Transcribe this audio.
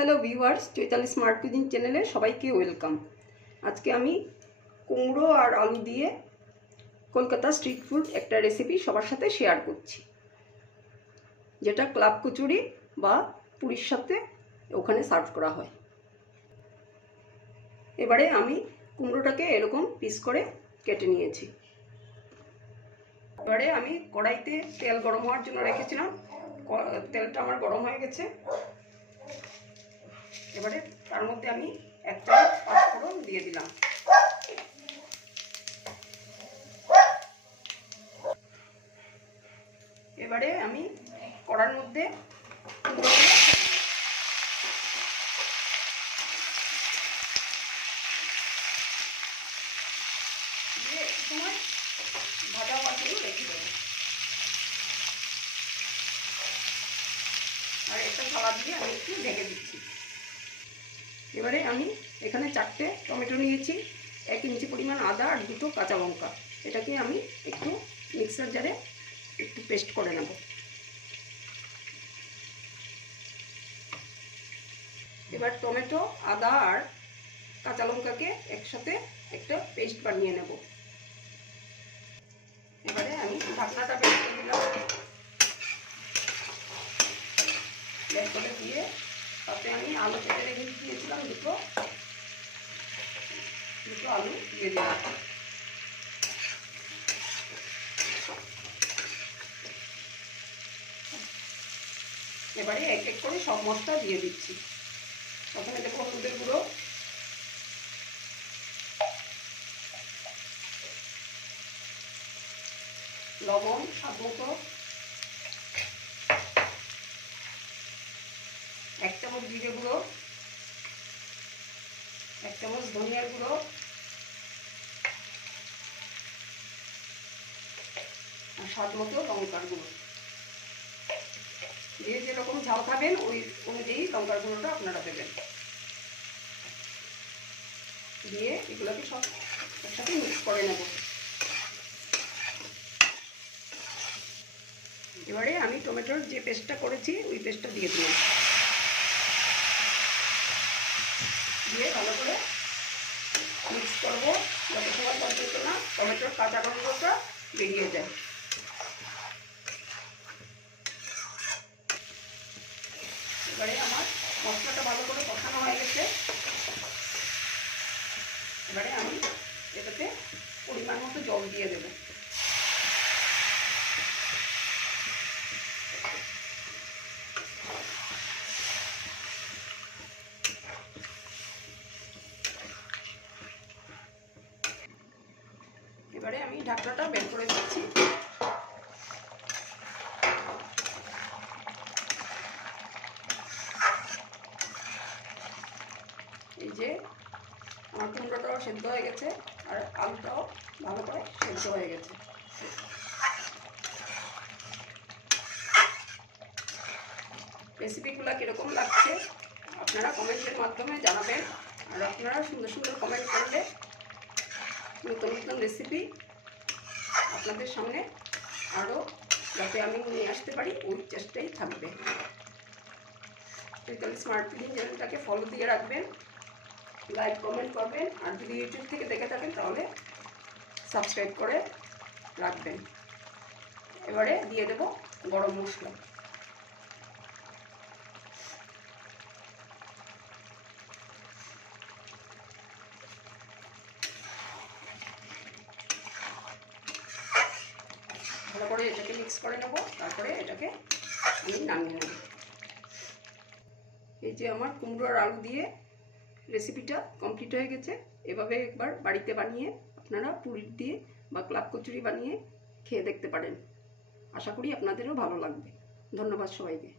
Hello viewers, Chaitali smart cuisine চ্যানেলে সবাইকে welcome. আজকে আমি কুমড়ো আর আলু দিয়ে কলকাতা স্ট্রিট ফুড একটা রেসিপি সবার সাথে শেয়ার করছি, যেটা ক্লাব কচুরি বা পুরীর সাথে ওখানে সার্ভ করা হয়। এবারে আমি কুমড়োটাকে এরকম পিস করে কেটে নিয়েছি। এবারে আমি কড়াইতে তেল গরম হওয়ার জন্য রেখেছিলাম। তেলটা আমার গরম হয়ে গেছে। এবারে তার মধ্যে আমি এক চামচ পাঁচফোড়ন দিয়ে দিলাম। এবারে আমি কড়ার মধ্যে দিয়ে একটু সময় ভাজা হওয়ার জন্য রেখে দেবো। আর একটা থালা দিয়ে আমি একটু ঢেকে দিচ্ছি। এবারে আমি এখানে 4টে টমেটো নিয়েছি, 1 ইঞ্চি পরিমাণ আদা আর 2টো কাঁচা লঙ্কা। এটাকে আমি একটু মিক্সার জারে একটু পেস্ট করে নেব। এবার টমেটো, আদা আর কাঁচা লঙ্কাকে একসাথে একটা পেস্ট বানিয়ে নেব। এবারে আমি ঢাকনাটা বের করে দিলাম। বের করে দিয়ে তাতে আমি আলু কেটে রেখে দিয়েছিলাম, দুটো আলু দিয়ে দিলাম। এবারে এক এক করে সব মশলা দিয়ে দিচ্ছি। প্রথমে দেবো হলুদের গুঁড়ো, লবণ স্বাদ মতো, 1 চামচ জিরে গুঁড়ো, 1 চামচ ধনিয়ার গুঁড়ো, আর স্বাদ মতো লঙ্কার গুঁড়ো। যে যেরকম ঝাল খাবেন ওই অনুযায়ী লঙ্কার গুঁড়োটা আপনারা দেবেন। দিয়ে এগুলোকে সব একসাথে মিক্স করে নেব। এবারে আমি টমেটোর যে পেস্টটা করেছি ওই পেস্টটা দিয়ে দিলাম। দিয়ে ভালো করে মিক্স করবো যত সময় পর্যন্ত না টমেটোর কাঁচা গন্ধটা বেরিয়ে যায়। এবারে আমার মশলাটা ভালো করে কষানো হয়ে গেছে। এবারে আমি এটাতে পরিমাণ মতো জল দিয়ে দেব। এবারে আমি ঢাকনাটা বের করে দিচ্ছি। এই যে আমার কুমড়োটাও সেদ্ধ হয়ে গেছে আর আলুটাও ভালো করে সেদ্ধ হয়ে গেছে। রেসিপিগুলো কীরকম লাগছে আপনারা কমেন্টের মাধ্যমে জানাবেন। আর আপনারা সুন্দর সুন্দর কমেন্ট করলে নতুন নতুন রেসিপি আপনাদের সামনে আরও যাতে আমি নিয়ে আসতে পারি ওই চেষ্টাই থাকবে। চৈতালি স্মার্ট কুজিন চ্যানেলটাকে ফলো দিয়ে রাখবেন, লাইক কমেন্ট করবেন, আর যদি ইউটিউব থেকে দেখে থাকেন তাহলে সাবস্ক্রাইব করে রাখবেন। এবারে দিয়ে দেব গরম মশলা। ভালো করে এটাকে মিক্স করে নেব, তারপরে এটাকে আমি নামিয়ে নেব। এই যে আমার কুমড়ো আর আলু দিয়ে রেসিপিটা কমপ্লিট হয়ে গেছে। এভাবে একবার বাড়িতে বানিয়ে আপনারা পুরি দিয়ে বা ক্লাব কচুরি বানিয়ে খেয়ে দেখতে পারেন। আশা করি আপনাদেরও ভালো লাগবে। ধন্যবাদ সবাইকে।